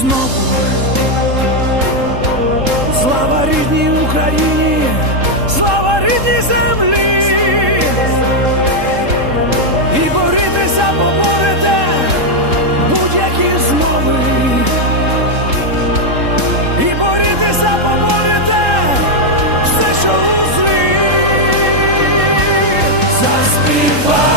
знову. Слава рідній Україні, слава рідній землі, і боритися поборете будь-які змови, і боритися поборете все, що у злі заспіває.